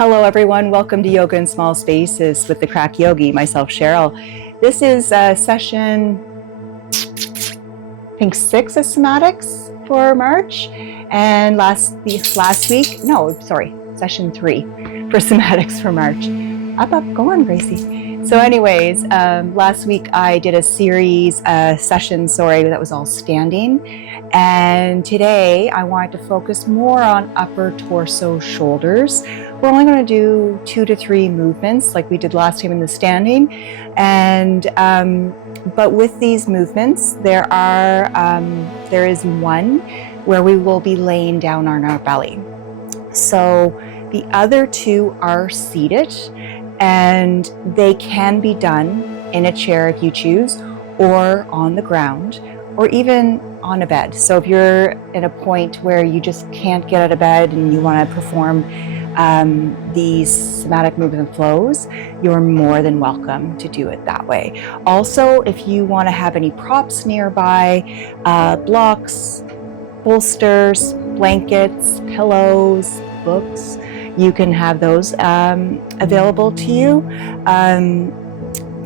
Hello, everyone. Welcome to Yoga in Small Spaces with the Crack Yogi, myself, Cheryl. This is session, I think, 6 of Somatics for March. And session 3 for Somatics for March. Up, go on, Gracie. So anyways, last week I did a session, that was all standing. And today I wanted to focus more on upper torso, shoulders. We're only going to do 2 to 3 movements like we did last time in the standing. And but with these movements, there is one where we will be laying down on our belly. So the other 2 are seated, and they can be done in a chair if you choose, or on the ground, or even on a bed. So if you're in a point where you just can't get out of bed and you want to perform these somatic movement flows, you're more than welcome to do it that way. Also, if you want to have any props nearby, blocks, bolsters, blankets, pillows, books, you can have those available to you.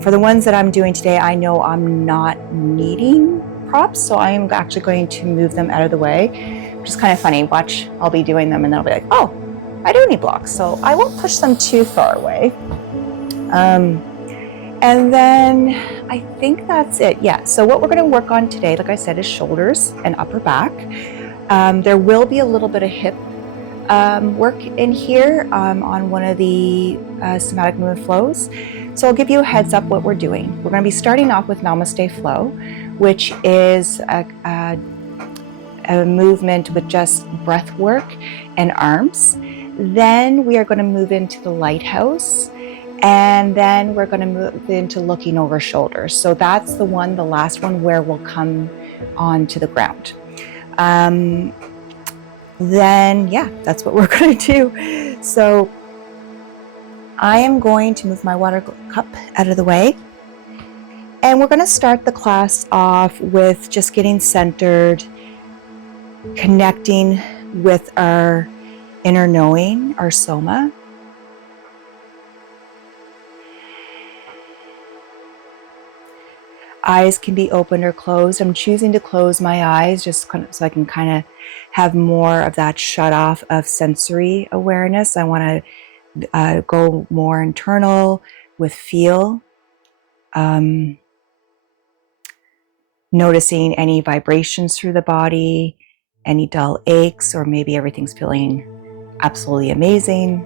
For the ones that I'm doing today, I know I'm not needing props, so I'm actually going to move them out of the way, which is kind of funny. Watch, I'll be doing them and then I'll be like, oh, I do need blocks, so I won't push them too far away. And then I think that's it. Yeah, so what we're going to work on today, like I said, is shoulders and upper back. There will be a little bit of hip work in here on one of the somatic movement flows. So I'll give you a heads up what we're doing. We're going to be starting off with Namaste Flow, which is a movement with just breath work and arms. Then we are going to move into the lighthouse, and then we're going to move into looking over shoulders. So that's the last one where we'll come onto the ground. Then yeah, that's what we're going to do. So I am going to move my water cup out of the way, and we're going to start the class off with just getting centered, connecting with our inner knowing, our soma. Eyes can be opened or closed. I'm choosing to close my eyes just so I can kind of have more of that shut off of sensory awareness. I want to go more internal with feel, noticing any vibrations through the body, any dull aches, or maybe everything's feeling absolutely amazing.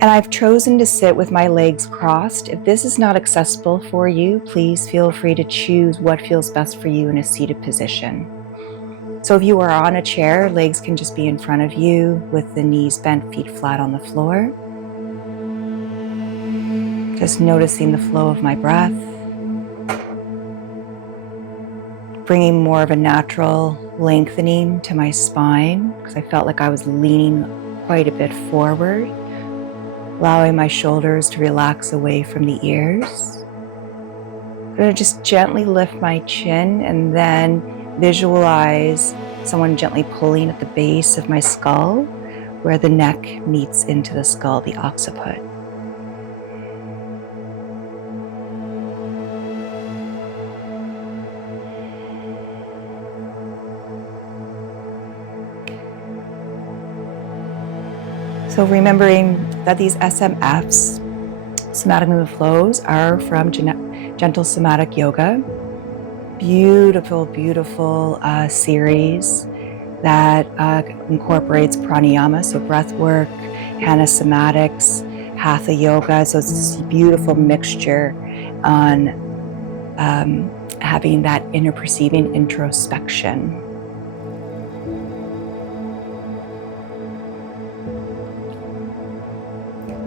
And I've chosen to sit with my legs crossed. If this is not accessible for you, please feel free to choose what feels best for you in a seated position. So if you are on a chair, legs can just be in front of you with the knees bent, feet flat on the floor. Just noticing the flow of my breath. Bringing more of a natural lengthening to my spine, because I felt like I was leaning quite a bit forward. Allowing my shoulders to relax away from the ears. I'm going to just gently lift my chin and then visualize someone gently pulling at the base of my skull where the neck meets into the skull, the occiput. So remembering that these SMFs, somatic movement flows, are from Gentle Somatic Yoga. Beautiful, beautiful series that incorporates pranayama, so breath work, somatics, hatha yoga. So it's this beautiful mixture on having that inner perceiving introspection.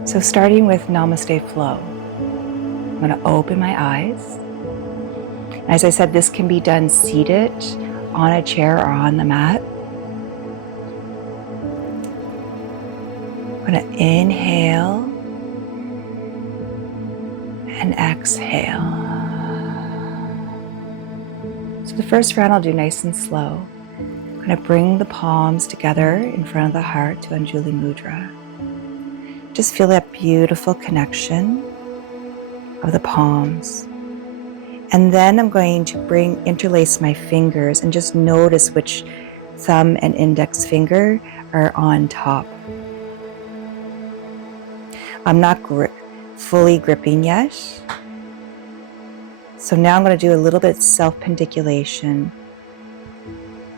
So starting with Namaste Flow, I'm going to open my eyes. As I said, this can be done seated on a chair or on the mat. I'm going to inhale and exhale. So the first round I'll do nice and slow. I'm I'm going to bring the palms together in front of the heart to Anjuli Mudra. Just feel that beautiful connection of the palms. And then I'm going to interlace my fingers and just notice which thumb and index finger are on top. I'm not fully gripping yet. So now I'm going to do a little bit of self-pendiculation.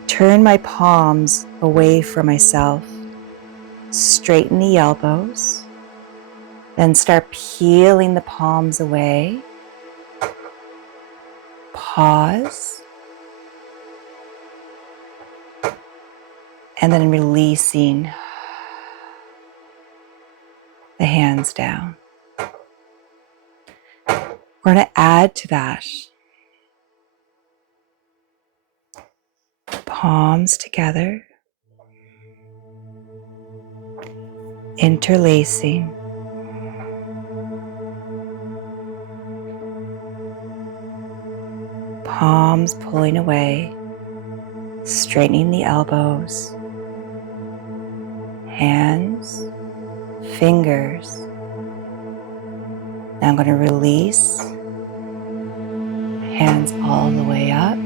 Turn my palms away from myself. Straighten the elbows. Then start peeling the palms away. Pause. And then releasing the hands down. We're going to add to that. Palms together. Interlacing. Palms pulling away. Straightening the elbows. Hands. Fingers. Now I'm going to release. Hands all the way up.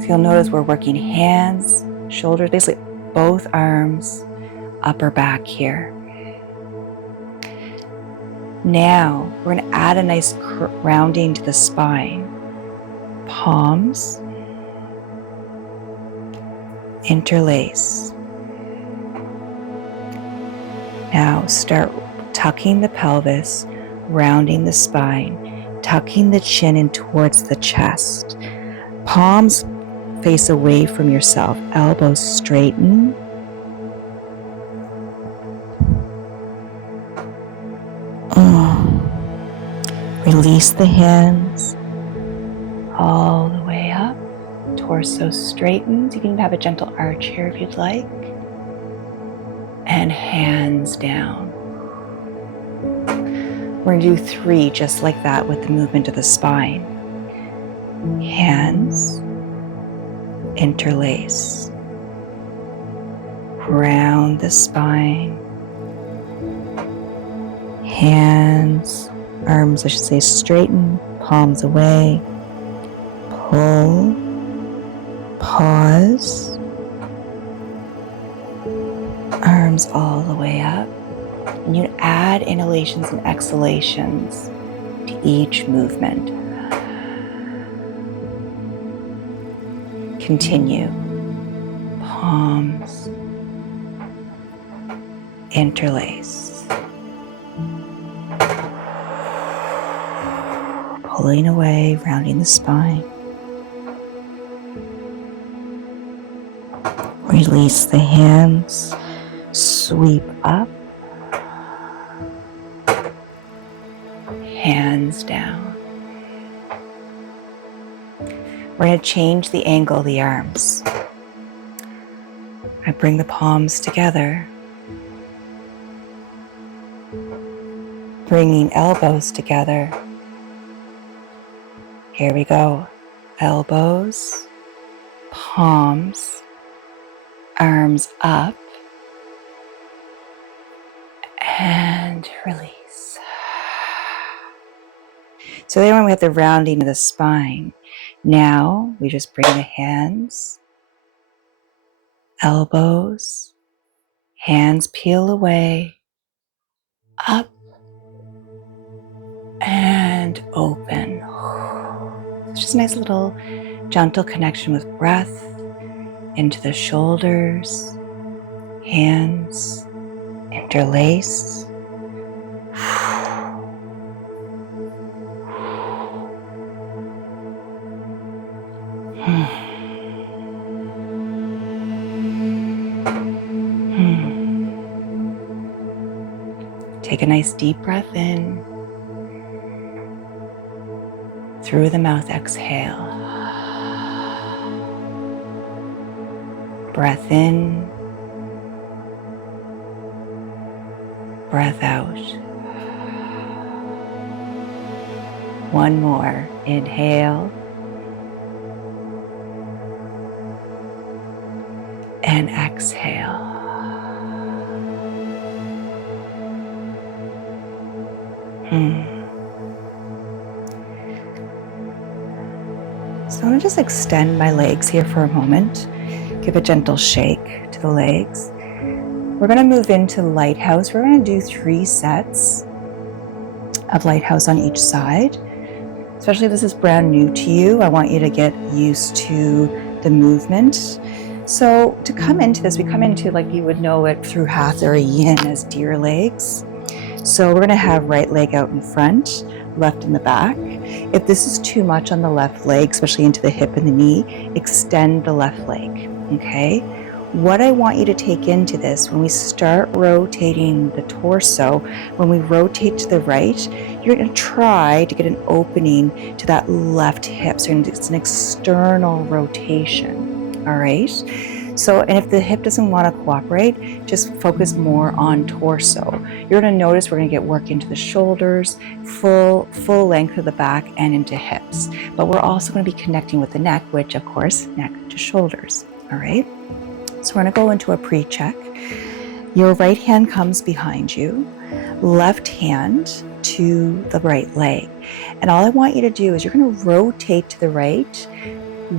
So you'll notice we're working hands, shoulders, basically both arms, upper back here. Now we're going to add a nice rounding to the spine. Palms. Interlace. Now start tucking the pelvis, rounding the spine, tucking the chin in towards the chest. Palms face away from yourself, elbows straighten. Release the hands all the way up. Torso straightens. You can have a gentle arch here if you'd like. And hands down. We're going to do 3 just like that with the movement of the spine. Hands, interlace. Round the spine. Hands, arms, I should say, straighten, palms away. Pull, pause. Arms all the way up. And you add inhalations and exhalations to each movement. Continue. Palms. Interlace. Pulling away, rounding the spine. Release the hands. Sweep up. Hands down. We're going to change the angle of the arms. I bring the palms together. Bringing elbows together. Here we go. Elbows, palms, arms up, and release. So there when we have the rounding of the spine. Now we just bring the hands, elbows, hands peel away, up, and open. It's just a nice little gentle connection with breath into the shoulders, hands, interlace. Take a nice deep breath in. Through the mouth, exhale. Breath in. Breath out. One more. Inhale. exhale. So I'm going to just extend my legs here for a moment. Give a gentle shake to the legs. We're going to move into lighthouse. We're going to do 3 sets of lighthouse on each side. Especially if this is brand new to you, I want you to get used to the movement. So to come into this, we come into, like you would know it through Hatha or Yin, as deer legs. So we're going to have right leg out in front, left in the back. If this is too much on the left leg, especially into the hip and the knee, extend the left leg, okay? What I want you to take into this, when we start rotating the torso, when we rotate to the right, you're going to try to get an opening to that left hip. So it's an external rotation, all right? So, and if the hip doesn't want to cooperate, just focus more on torso. You're going to notice we're going to get work into the shoulders, full length of the back and into hips. But we're also going to be connecting with the neck, which of course, neck to shoulders, all right? So we're going to go into a pre-check. Your right hand comes behind you, left hand to the right leg. And all I want you to do is you're going to rotate to the right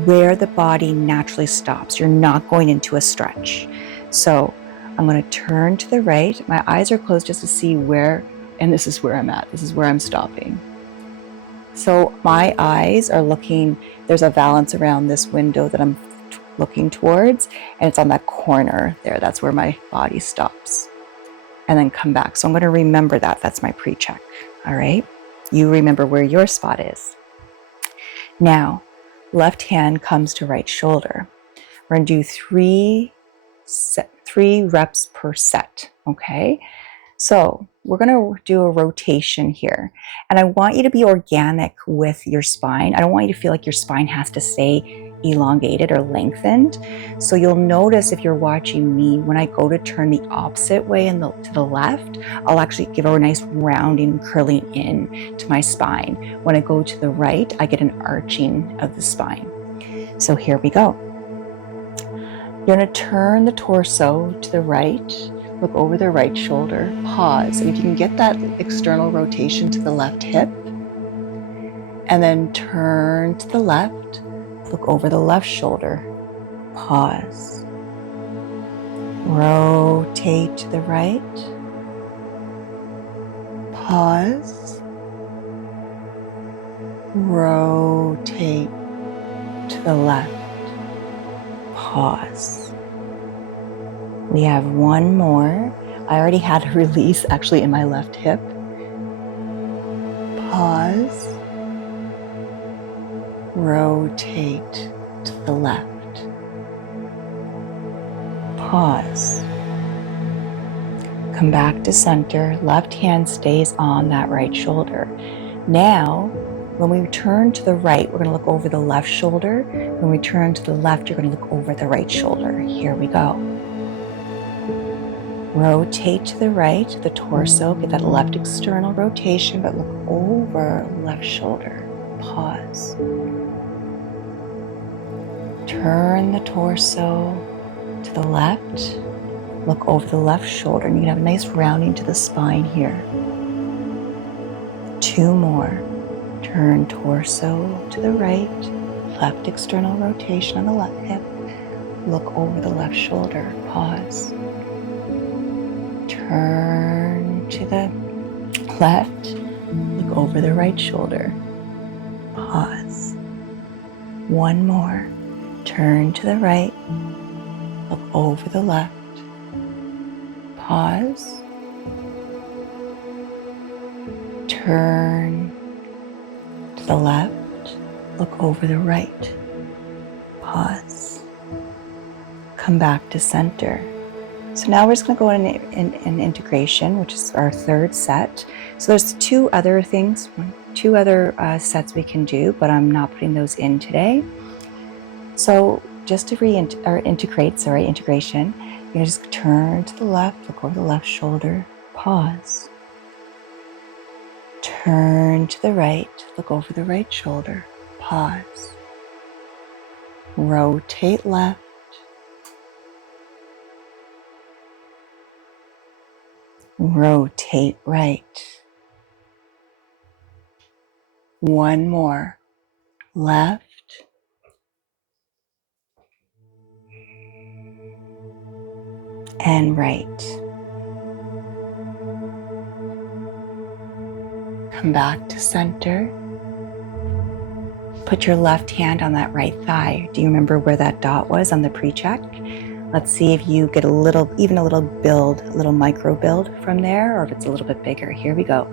where the body naturally stops. You're not going into a stretch. So I'm going to turn to the right. My eyes are closed just to see where, and this is where I'm at. This is where I'm stopping. So my eyes are looking, there's a valance around this window that I'm looking towards, and it's on that corner there. That's where my body stops. And then come back. So I'm going to remember that. That's my pre-check. All right. You remember where your spot is. Now, left hand comes to right shoulder. We're going to do 3 reps per set, okay? So we're going to do a rotation here. And I want you to be organic with your spine. I don't want you to feel like your spine has to stay elongated or lengthened. So you'll notice if you're watching me, when I go to turn the opposite way to the left, I'll actually give a nice rounding, curling in to my spine. When I go to the right, I get an arching of the spine. So here we go. You're going to turn the torso to the right, look over the right shoulder, pause. And if you can get that external rotation to the left hip, and then turn to the left, look over the left shoulder, pause. Rotate to the right, pause. Rotate to the left, pause. We have one more. I already had a release actually in my left hip. Pause. Rotate to the left. Pause. Come back to center. Left hand stays on that right shoulder. Now, when we turn to the right, we're going to look over the left shoulder. When we turn to the left, you're going to look over the right shoulder. Here we go. Rotate to the right, the torso, get that left external rotation, but look over left shoulder. Pause. Turn the torso to the left, look over the left shoulder, and you can have a nice rounding to the spine here. 2 more. Turn torso to the right, left external rotation on the left hip, look over the left shoulder, pause. Turn to the left, look over the right shoulder, pause. 1 more. Turn to the right, look over the left, pause. Turn to the left, look over the right, pause. Come back to center. So now we're just going to go in integration, which is our 3rd set. So there's 2 other things, 2 other sets we can do, but I'm not putting those in today. So just to integration, you're going to just turn to the left, look over the left shoulder, pause. Turn to the right, look over the right shoulder, pause. Rotate left, rotate right. One more, left. And right. Come back to center. Put your left hand on that right thigh. Do you remember where that dot was on the pre-check? Let's see if you get a little build, a little micro build from there, or if it's a little bit bigger. Here we go.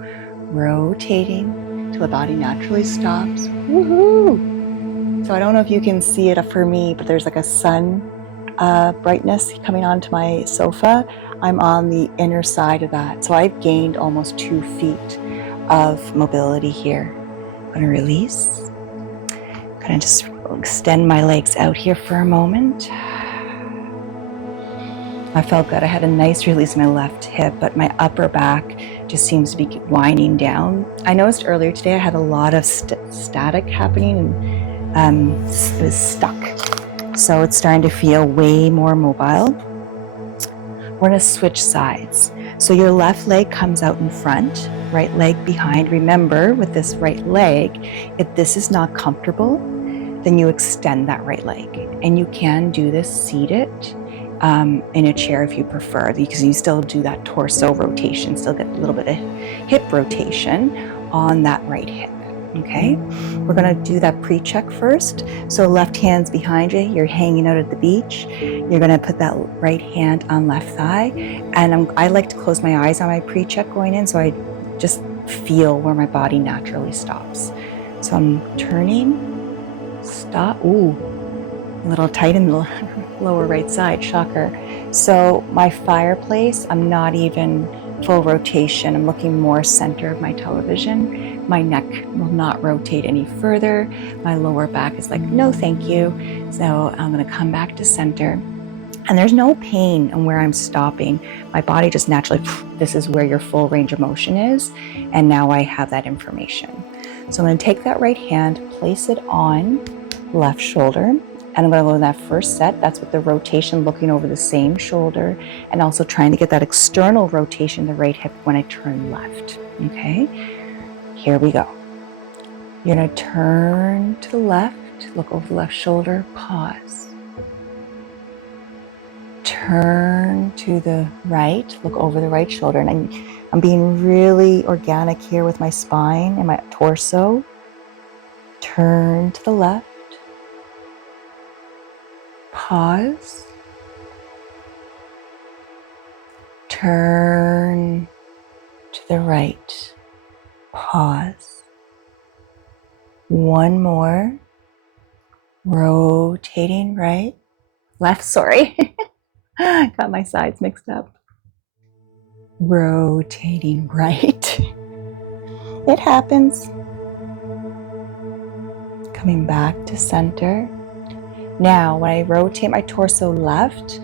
Rotating till the body naturally stops. Woohoo! So I don't know if you can see it for me, but there's like a sun brightness coming onto my sofa. I'm on the inner side of that. So I've gained almost 2 feet of mobility here. I'm gonna release. I'm gonna just extend my legs out here for a moment. I felt good. I had a nice release in my left hip, but my upper back just seems to be winding down. I noticed earlier today I had a lot of static happening and it was stuck. So it's starting to feel way more mobile. We're gonna switch sides. So your left leg comes out in front, right leg behind. Remember, with this right leg, if this is not comfortable, then you extend that right leg. And you can do this seated in a chair if you prefer, because you still do that torso rotation, still get a little bit of hip rotation on that right hip. Okay, we're gonna do that pre-check first. So left hand's behind you, you're hanging out at the beach. You're gonna put that right hand on left thigh. And I like to close my eyes on my pre-check going in, so I just feel where my body naturally stops. So I'm turning, stop, ooh, a little tight in the lower right side, shocker. So my fireplace, I'm not even full rotation. I'm looking more center of my television. My neck will not rotate any further. My lower back is like, no, thank you. So I'm gonna come back to center. And there's no pain on where I'm stopping. My body just naturally, this is where your full range of motion is. And now I have that information. So I'm gonna take that right hand, place it on left shoulder. And I'm gonna go in that first set. That's with the rotation, looking over the same shoulder, and also trying to get that external rotation, the right hip, when I turn left, okay? Here we go. You're gonna turn to the left, look over the left shoulder, pause. Turn to the right, look over the right shoulder. And I'm being really organic here with my spine and my torso. Turn to the left. Pause. Turn to the right. Pause. One more. Rotating right. Left, sorry. Got my sides mixed up. Rotating right. It happens. Coming back to center. Now, when I rotate my torso left,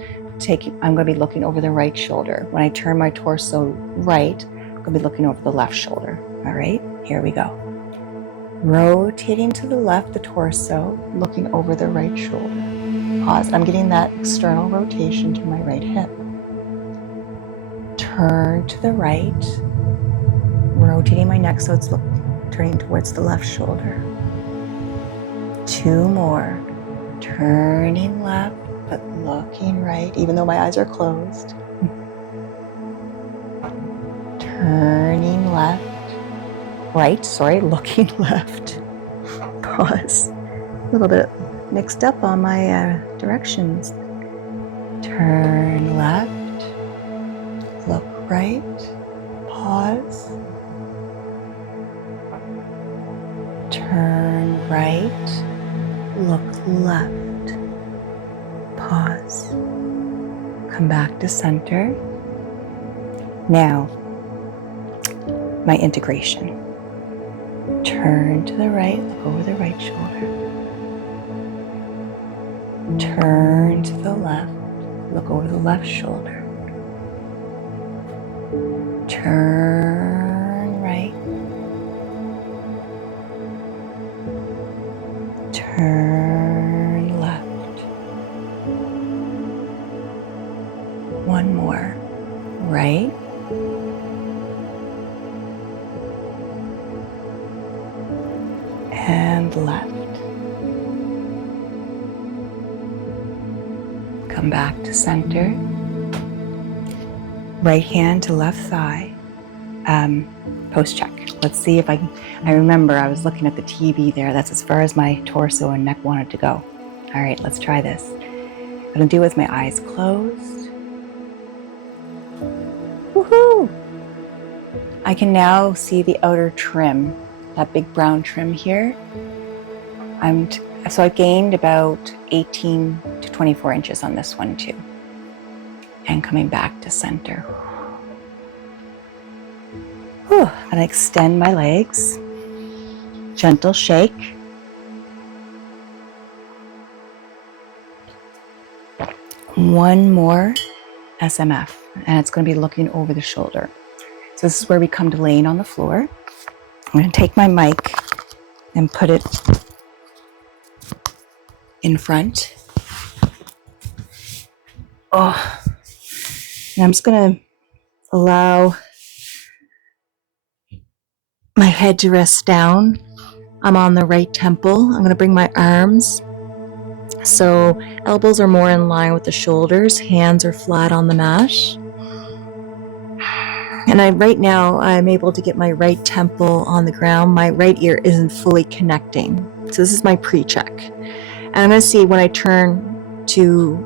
I'm going to be looking over the right shoulder. When I turn my torso right, I'm going to be looking over the left shoulder. All right, here we go. Rotating to the left, the torso, looking over the right shoulder. Pause. I'm getting that external rotation to my right hip. Turn to the right, rotating my neck so it's turning towards the left shoulder. 2 more. Turning left, but looking right, even though my eyes are closed. Turning left, looking left. Pause. A little bit mixed up on my directions. Turn left, look right, pause. Turn right, look left, pause. Come back to center. Now, my integration. Turn to the right, look over the right shoulder. Turn to the left, look over the left shoulder. Turn right. Turn left. One more. Right, and left. Come back to center. Right hand to left thigh. Post check. Let's see if I can. I remember I was looking at the TV there. That's as far as my torso and neck wanted to go. All right, let's try this. I'm gonna do it with my eyes closed. Woohoo! I can now see the outer trim, that big brown trim here. So I've gained about 18 to 24 inches on this one too. And coming back to center. Whew. And extend my legs. Gentle shake. One more SMF, and it's going to be looking over the shoulder. So this is where we come to laying on the floor. I'm going to take my mic and put it in front. Oh, and I'm just going to allow my head to rest down. I'm on the right temple. I'm going to bring my arms so elbows are more in line with the shoulders, hands are flat on the mat. And right now I'm able to get my right temple on the ground. My right ear isn't fully connecting. So this is my pre-check. And I'm going to see when I turn to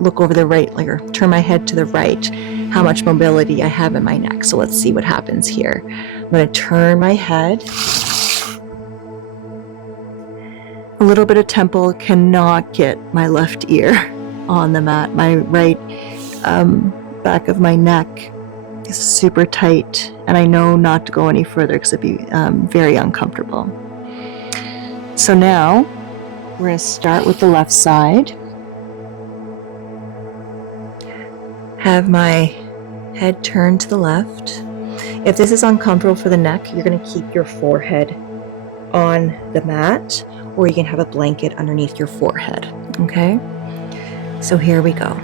look over the right, or turn my head to the right, how much mobility I have in my neck. So let's see what happens here. I'm going to turn my head. A little bit of temple cannot get my left ear on the mat. My right back of my neck is super tight, and I know not to go any further because it'd be very uncomfortable. So now we're going to start with the left side. Have my head turned to the left. If this is uncomfortable for the neck, you're going to keep your forehead on the mat, or you can have a blanket underneath your forehead. Okay? So here we go.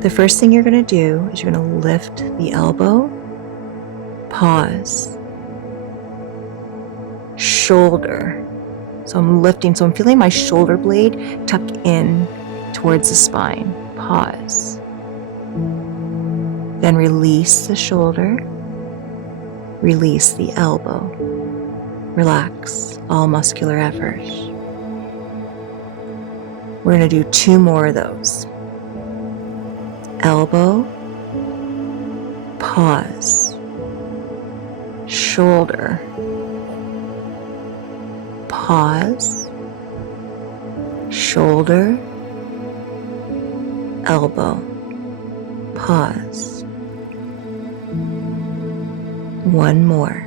The first thing you're going to do is you're going to lift the elbow, pause, shoulder. So I'm lifting, so I'm feeling my shoulder blade tuck in towards the spine. Pause. Then release the shoulder, release the elbow. Relax all muscular effort. We're going to do 2 more of those. Elbow, pause, shoulder, pause, shoulder, elbow, pause. 1 more.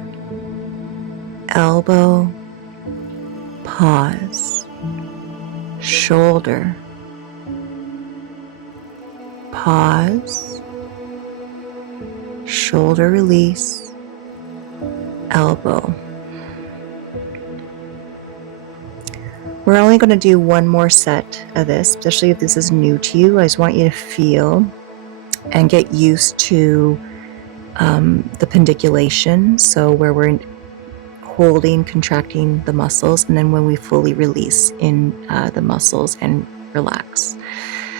Elbow, pause, shoulder, pause, shoulder release, elbow. We're only going to do 1 more set of this, especially if this is new to you. I just want you to feel and get used to the pendiculation, so where we're holding, contracting the muscles, and then when we fully release in the muscles and relax.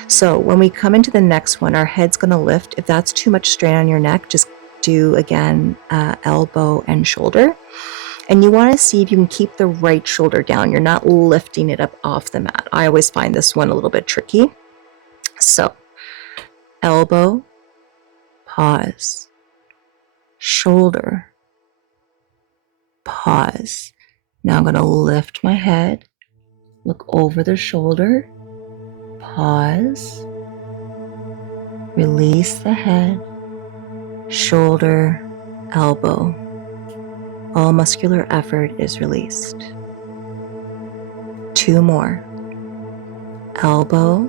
So when we come into the next one, our head's going to lift. If that's too much strain on your neck, just do again elbow and shoulder. And you want to see if you can keep the right shoulder down. You're not lifting it up off the mat. I always find this one a little bit tricky. So elbow, pause, shoulder, pause. Now I'm going to lift my head, look over the shoulder, pause, release the head, shoulder, elbow. All muscular effort is released. 2 more. Elbow,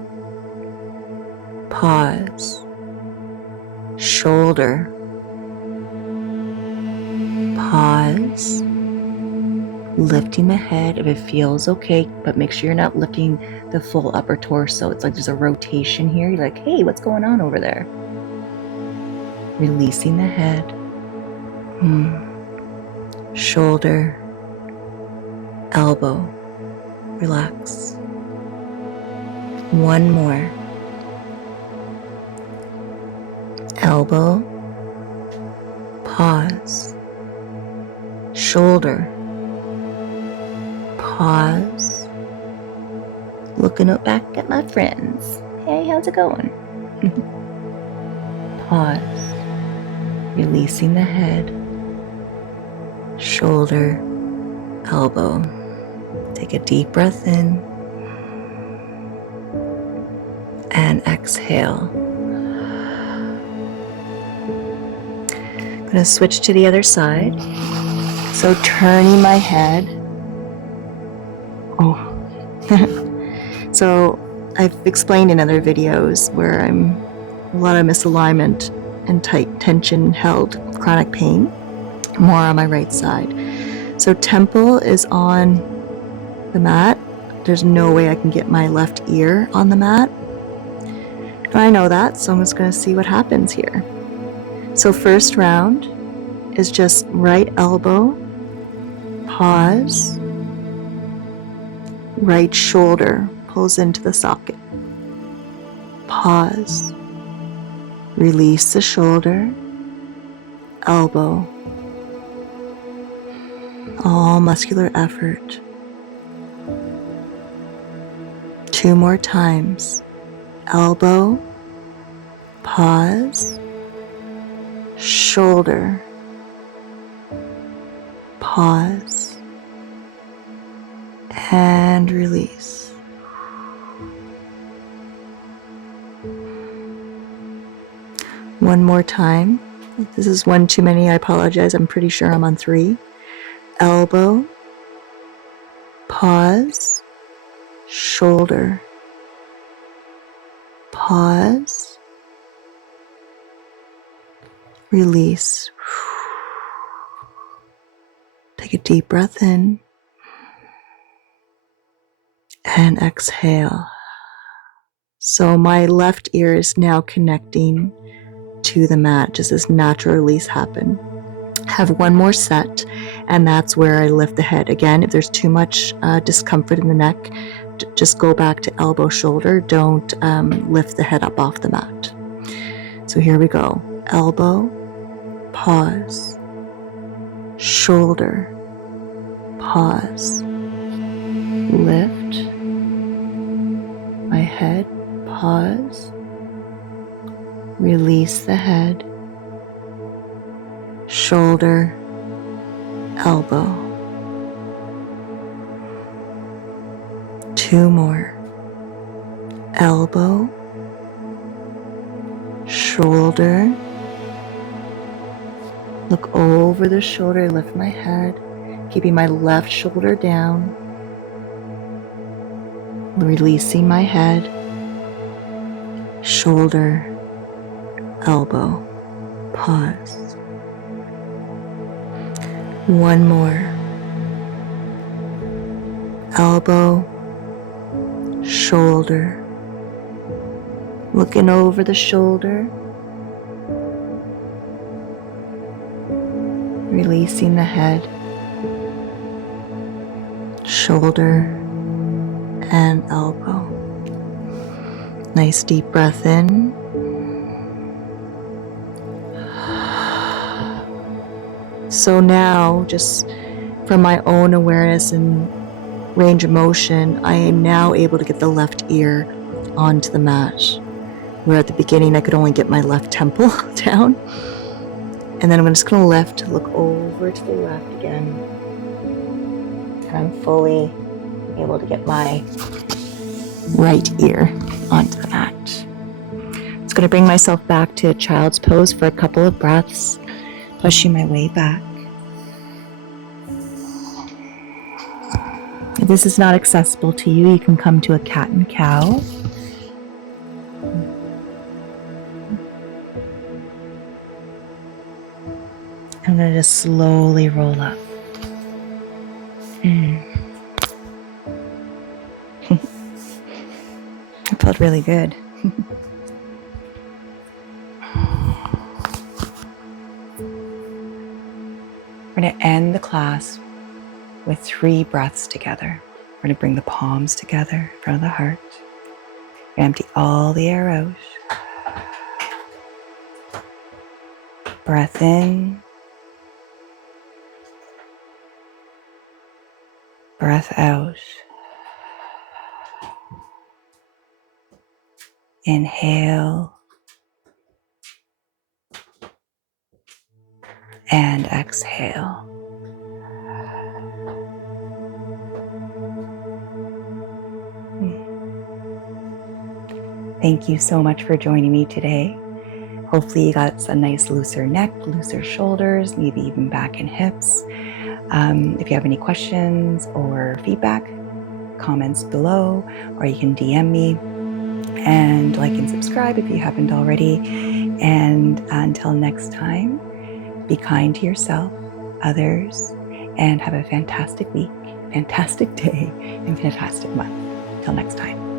pause, shoulder, pause, lifting the head if it feels okay, but make sure you're not lifting the full upper torso. It's like there's a rotation here. You're like, hey, what's going on over there? Releasing the head, shoulder, elbow, relax. One more. Elbow, pause. Shoulder, pause. Looking up back at my friends. Hey, how's it going? Pause. Releasing the head, shoulder, elbow. Take a deep breath in and exhale. I'm going to switch to the other side. So turning my head. Oh. So I've explained in other videos where I'm a lot of misalignment and tight tension held chronic pain, more on my right side. So temple is on the mat. There's no way I can get my left ear on the mat. And I know that, so I'm just going to see what happens here. So first round is just right elbow, pause, right shoulder pulls into the socket, pause, release the shoulder, elbow, all muscular effort. 2 more times, elbow, pause, shoulder, pause, and release. One more time. If this is one too many, I apologize. I'm pretty sure I'm on 3. Elbow, pause, shoulder, pause, release. Take a deep breath in and exhale. So my left ear is now connecting to the mat, just as natural release happen. Have one more set, and that's where I lift the head. Again, if there's too much discomfort in the neck, just go back to elbow, shoulder. Don't lift the head up off the mat. So here we go. Elbow, pause, shoulder, pause, lift my head, pause, release the head, shoulder, elbow. 2 more. Elbow, shoulder, look over the shoulder, lift my head, keeping my left shoulder down, releasing my head, shoulder, elbow, pause. 1 more. Elbow, shoulder, looking over the shoulder, releasing the head, shoulder, and elbow. Nice deep breath in. So now, just from my own awareness and range of motion, I am now able to get the left ear onto the mat, where at the beginning I could only get my left temple down. And then I'm just going to lift, look over to the left again, and I'm fully able to get my right ear onto the mat. I'm just going to bring myself back to child's pose for a couple of breaths, pushing my way back. If this is not accessible to you, you can come to a cat and cow. I'm going to just slowly roll up. It felt really good. We're going to end the class with 3 breaths together. We're going to bring the palms together in front of the heart. Empty all the air out. Breath in. Breath out. Inhale. And exhale. Thank you so much for joining me today. Hopefully you got a nice looser neck, looser shoulders, maybe even back and hips. If you have any questions or feedback, comments below, or you can DM me, and like and subscribe if you haven't already. And until next time, be kind to yourself, others, and have a fantastic week, fantastic day, and fantastic month. Till next time.